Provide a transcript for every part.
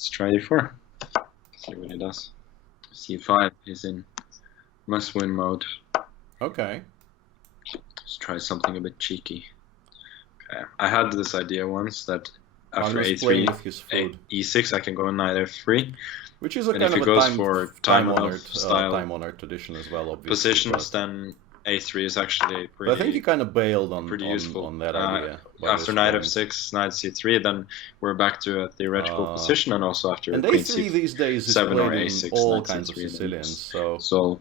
Let's try e4. See what he does. c5 is in must-win mode. Okay. Let's try something a bit cheeky. Okay. I had this idea once that after a3, e6, I can go knight f3. Which is a and kind if of it a goes for time-honored tradition as well, obviously. Positions, then a3 is actually pretty. But I think you kind of bailed on that idea. After knight f6, knight c3, then we're back to a theoretical position, and also after and queen a3 these days is played or in a6, all kinds of Sicilians, so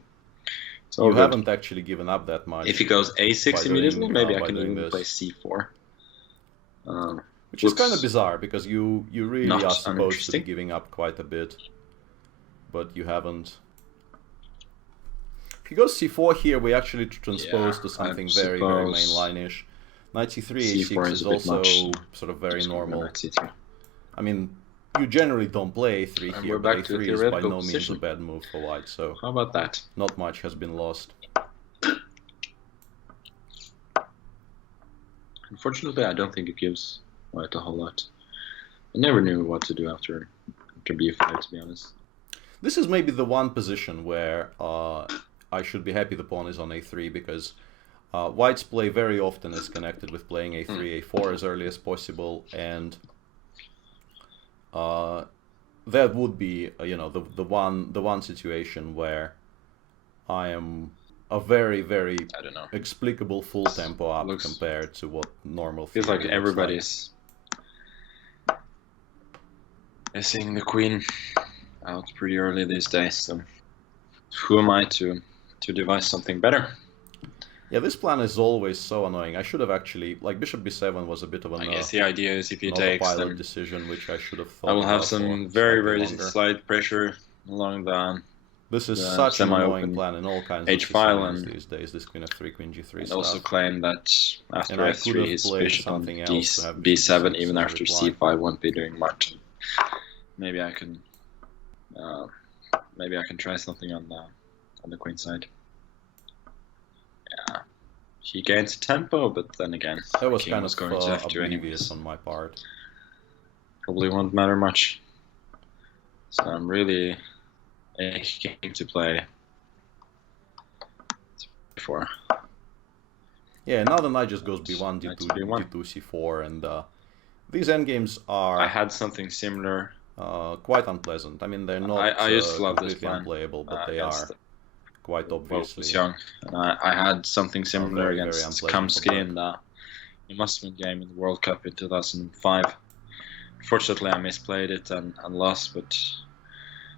you haven't actually given up that much. If he goes a6 immediately, maybe I can even play c4. Which is kind of bizarre, because you really are supposed to be giving up quite a bit, but you haven't. If he goes c4 here, we actually transpose to something very mainline-ish. Knight c3, a6 is also sort of very normal. I mean, you generally don't play a3 here, but a3 is by no means a bad move for white, so how about that? Not much has been lost. Unfortunately, I don't think it gives white a whole lot. I never knew what to do after b5, to be honest. This is maybe the one position where I should be happy the pawn is on a3, because white's play very often is connected with playing a3, a4 as early as possible, and that would be the one situation where I am a very explicable full tempo up compared to what normal feels like everybody's missing the queen out pretty early these days, so who am I to devise something better? Yeah, this plan is always so annoying. I should have actually, like, bishop b7 was a bit of an I guess the idea is if you take pilot decision, which I should have thought I will have some very slight pressure along the this is such an annoying plan in all kinds of file these days, this queen f3, queen g3 stuff. Also claim that after f3 his bishop on b7 even after c5 won't be doing much. Maybe I can try something on the queen side. Yeah, he gains tempo, but then again, that was kind of going to f2 oblivious on my part. Probably won't matter much. So I'm really aching to play before. Yeah, now the knight just goes b1, d2, d2, c4, and these endgames are. I had something similar. Quite unpleasant. I mean, they're not I used to love this plan. Unplayable, but they are quite obviously. Was young, and I had something similar against Kamsky in the must-win game in the World Cup in 2005. Unfortunately, I misplayed it and lost, but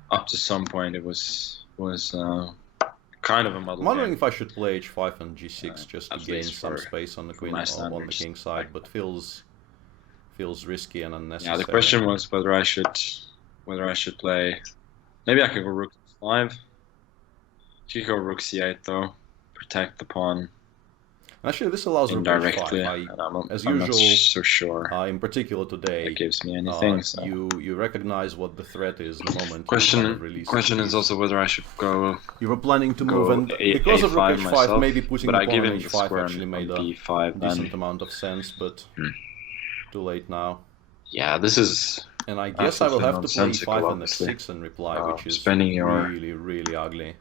up to some point it was kind of a model. I'm wondering if I should play h5 and g6 just to gain some space on the queen on the king side, but feels risky and unnecessary. Yeah, the question was whether I should play. Maybe I could go rook 5. You could go rook c8 though, protect the pawn. Actually, this allows indirectly. As I'm usual, not so sure. In particular today, it gives me anything. So. You recognize what the threat is the moment. Question is also whether I should go. You were planning to move, and because of rook h5, maybe putting the pawn on h5 actually made a decent amount of sense, but too late now. Yeah, this is. And I guess I will have to play e5 and f6 and reply, which is really ugly.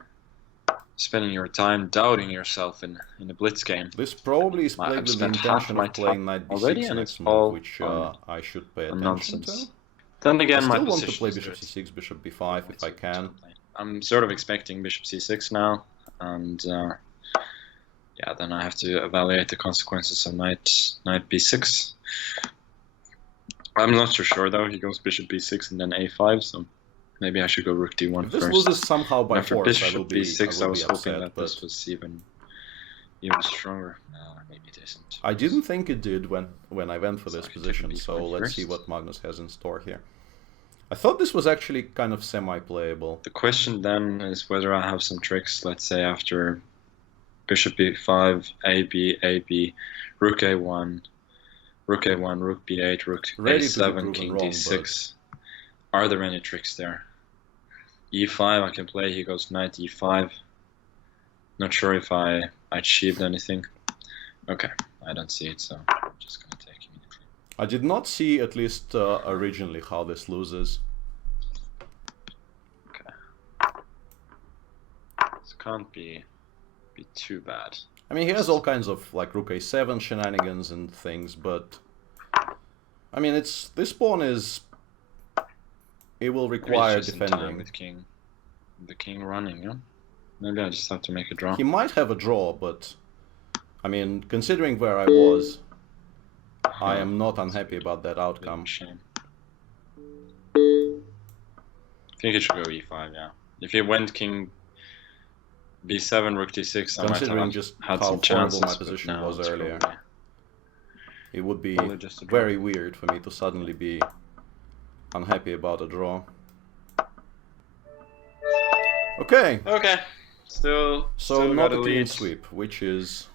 Spending your time doubting yourself in a blitz game. This probably is played with the intention of playing knight b6 next move, which I should pay attention to. Then again, I still want to play bishop c6, bishop b5 if I can. I'm sort of expecting bishop c6 now, and yeah, then I have to evaluate the consequences of knight b6. I'm not so sure though. He goes bishop b6 and then a5, so maybe I should go rook d1 if this first. loses somehow by after force, bishop I will be b6, I was upset, hoping that this was even stronger. Maybe it isn't. I didn't think it did when I went for this position, so let's see what Magnus has in store here. I thought this was actually kind of semi-playable. The question then is whether I have some tricks, let's say after bishop b5, ab, rook a1, rook b8, rook a7, king d6. Are there any tricks there? e5 I can play, he goes knight e5. Not sure if I achieved anything. Okay, I don't see it, so I'm just gonna take immediately. I did not see, at least originally, how this loses. can't be too bad. I mean, he has all kinds of like rook a7 shenanigans and things, but I mean, this pawn is. It will require defending. With the king running, yeah? Maybe I just have to make a draw. He might have a draw, but I mean, considering where I was, I am not unhappy about that outcome. Shame. I think it should go e5, yeah. If he went king b7, rook d6, I might have just had how some chances. My position was earlier. It would be very weird for me to suddenly be unhappy about a draw. Okay. Okay. Still not a clean lead. sweep, which is